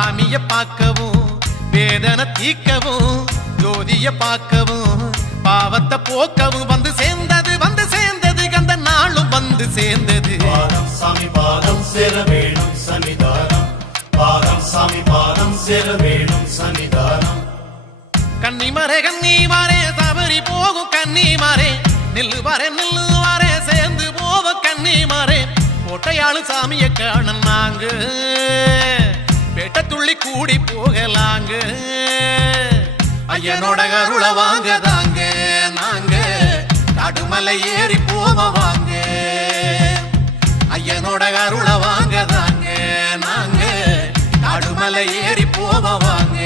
சாமிய பார்க்கவும் வேதனை தீக்கவும் ஜோதிய பார்க்கவும் பாவத்தை போக்கவும் வந்து சேர்ந்தது கந்த நாளும் வந்து சேர்ந்தது. பாதம் சாமி பாதம் சேர வேணும் சன்னிதானம், பாதம் சாமி பாதம் சேர வேணும் சன்னிதானம். கன்னிமாரே சபரி போகும் கன்னிமாரே நில்லுவாரே சேர்ந்து போவோம் கன்னிமாரே. கோட்டையாளு சாமிய காண நாங்க பேட்ட துள்ளி கூடி போகலாங்க. ஐயனோட அருள வாங்கதாங்க நாங்க கடுமலை ஏறி போவாங்க. ஐயனோட அருள வாங்கதாங்க நாங்க கடுமலை ஏறி போவாங்க.